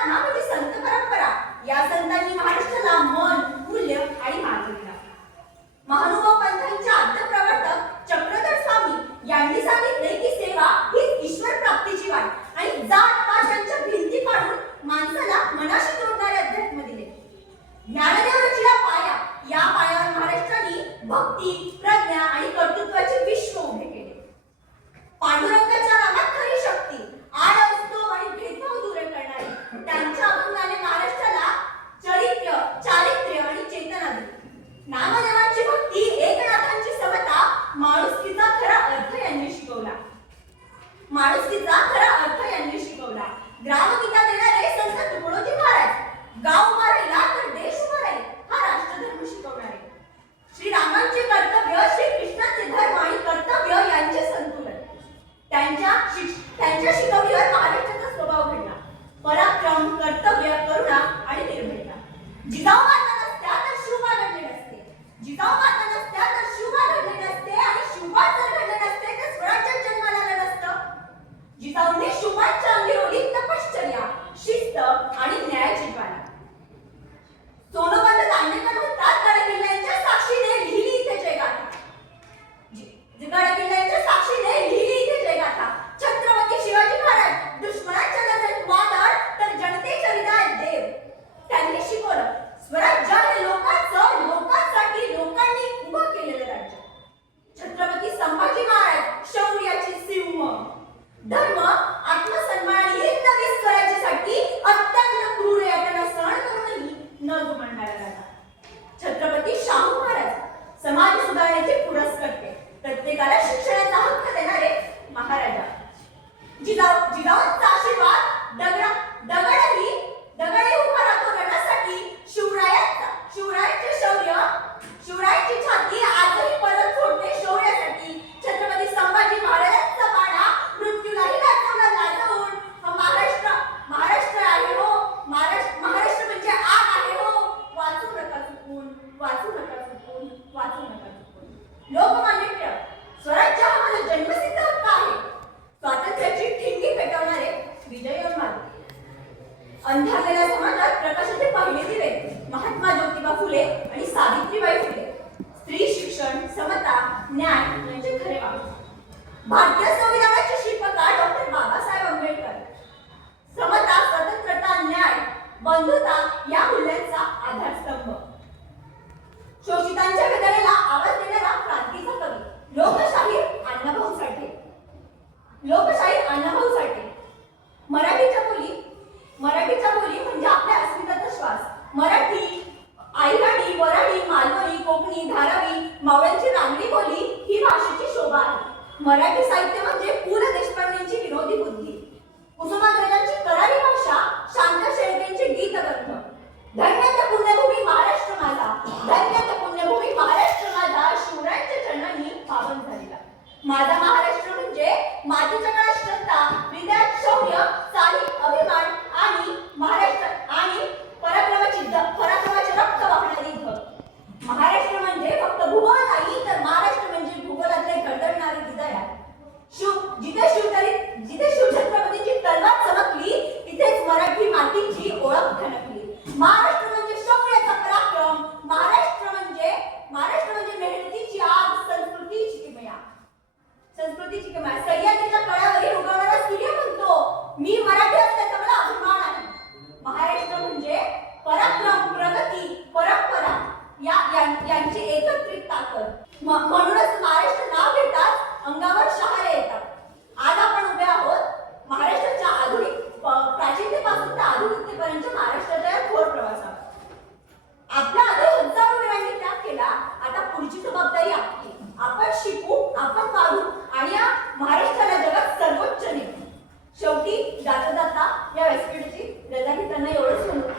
महात्मा म्हणजे संत परंपरा. या संतांनी महाराष्ट्राला मन, मूल्य आणि मार्ग दिला. महानुभाव पंथांचे आद्य प्रवर्तक चक्रधर स्वामी यांनी सांगितले की सेवा ही ईश्वर प्राप्तीची वाट आणि जात पात यांच्या भिंती पाडून माणसाला मनाशी जोडणारे अध्यात्म दिले. ज्ञानदेव रचिला पाया, या पायावर महाराष्ट्राने भक्ती, प्रज्ञा आणि कर्तृत्वाचे विश्व उभे केले. पांडुरंगाच्या नावात खरी शक्ती, आड असतो आणि भेदभाव दूर करणारी त्यांच्या अभंगाने महाराष्ट्राला चरित्र, चारित्र्य आणि चेतना दिली. नामदेवांची भक्ती, एकनाथांची समता, माणुसकीचा खरा अर्थ यांनी शिकवला. ग्रामगीता देणारे संत तुकडोजी महाराज, गाव उभा राहिला तर देश उभा राहील हा राष्ट्रधर्म शिकवणारे. श्रीरामांचे कर्तव्य, श्रीकृष्णाचे धर्म आणि कर्तव्य यांचे संतुलन, त्यांच्या शिकवणीवर महाराष्ट्राचा स्वभाव घडला. पराक्रम, कर्तव्य, करुणा आणि निर्भयता. जिजाऊ माता नसत्या तर शिवबा घडले नसते. जिजाऊ माता नसत्या तर शिवबा घडले नसते आणि शिवबा जर घडले नसते तर स्वराज्य जन्माला आलं नसतं. जिजाऊने शिवबांच्या अंगी रोवली तपश्चर्या, शिस्त आणि न्यायाची ज्वाला. सोनोबंद दांडेकर म्हणतात, गडकिल्ल्यांच्या साक्षीने लिहिली इथे जयगाथा. गडकिल्ल्यांच्या साक्षीने लिहिली इथे जयगाथा. छत्रपती शिवाजी महाराज दुश्मनाच्या नजरेत वादळ तर जनतेच्या हृदयात देव. त्यांनी शिकवलं स्वराज्य हे लोकांचं, लोकांसाठी लोकांनी उभं केलेलं राज्य. छत्रपती संभाजी महाराज शौर्याची सिंह, धर्म, आत्मसन्मान आणि हिंदवी स्वराज्यासाठी अत्यंत क्रूर यातना सहन करूनही न जुमानणारा राजा. छत्रपती शाहू महाराज समाज सुधारणेचे पुरस्कर्ते, प्रत्येकाला शिक्षणाचा हक्क देणारे महाराजा. जिजाऊंचा आशीर्वाद दगडही उभा राहतो गडासाठी. शिवरायांचे शौर्य, शिवरायांची छाती आजही परत फोडते शौर्यासाठी. छत्रपती संभाजी महाराजांचा बाणा मृत्यूलाही लाजवला लाजवून हा महाराष्ट्र आहे हो. महाराष्ट्र म्हणजे आग आहे हो. वाचू नका चुकून, वाचू नका चुकून, वाचू नका चुकून. लोकमान्य टिळक, स्वराज्य हा माझा जन्मसिद्ध हक्क आहे. स्वातंत्र्याची ठिणगी पेटवणारे विजय मार्ग. अंधारलेल्या समाजात प्रकाशाचे पहिले दिवे महात्मा ज्योतिबा फुले आणि सावित्रीबाई फुले. स्त्री शिक्षण, समता, न्याय यांचे खरे वापर. भारतीय संविधानाचे शिल्पकार डॉक्टर बाबासाहेब आंबेडकर. समता, स्वतंत्रता, न्याय, बंधुता या मूल्यांचा आधारस्तंभ. शोषितांच्या वेदनेला आवाज देणारा क्रांतीचा कवी लोकशाहीर अण्णाभाऊ साठे. मराठीच्या बोली म्हणजे आपल्या अस्मितेचा श्वास. मराठी, आईराणी, वराडी, मालवणी, कोकणी, धारावी, मावळ्यांची रांगडी बोली ही भाषेची शोभा आहे. मराठी साहित्य म्हणजे पु ल देशपांडेंची विनोदी बुद्धी, कुसुमाग्रजांची करारी भाषा, शांत शेळकेंचे गीतग्रंथ. धन्य ते पुण्यभूमी महाराष्ट्र माझा, धन्य ते पुण्यभूमी महाराष्ट्र माझा, शिवरायांच्या चरणांनी पावन झालेला. माझा महाराष्ट्र म्हणजे मातीच्या काळात श्रद्धा, हृदयात शौर्य, चालीत अभिमान आणि महाराष्ट्र आणि पराक्रमाचे रक्त वाहणारी धग. महाराष्ट्र म्हणजे फक्त भूगोल नाही तर महाराष्ट्र म्हणजे भूगोलातले घडणारे हृदय. जिथे शिवछत्रपतींची तलवार चमकली तिथेच मराठी मातीची ओळख ठणकली. महाराष्ट्र म्हणजे शौर्याचा पराक्रम, महाराष्ट्र म्हणजे मेहनतीची आग, संस्कृतीची किमया. सह्याद्रीच्या कळ्यावरील उगवणारा सूर्य म्हणतो, मी मराठी असल्याचा मला अभिमान आहे. महाराष्ट्र म्हणजे पराक्रम, प्रगती, परंपरा यांची एकत्रित ताकद. म्हणूनच महाराष्ट्र नाव घेतात अंगावर शहारे येतात. आज आपण उभे आहोत महाराष्ट्राच्या प्राचीनतेपासून ते आधुनिकतेपर्यंत महाराष्ट्राच्या थोर प्रवासावर. आपल्या आधी हजारो वीरांनी त्याग केला. आता पुढची जबाबदारी आपली. आपण शिकू, आपण वाढू आणि या महाराष्ट्राला जगात सर्वोच्च नेऊ. शेवटी जाता जाता या व्यासपीठाची रजा घेताना एवढंच म्हणू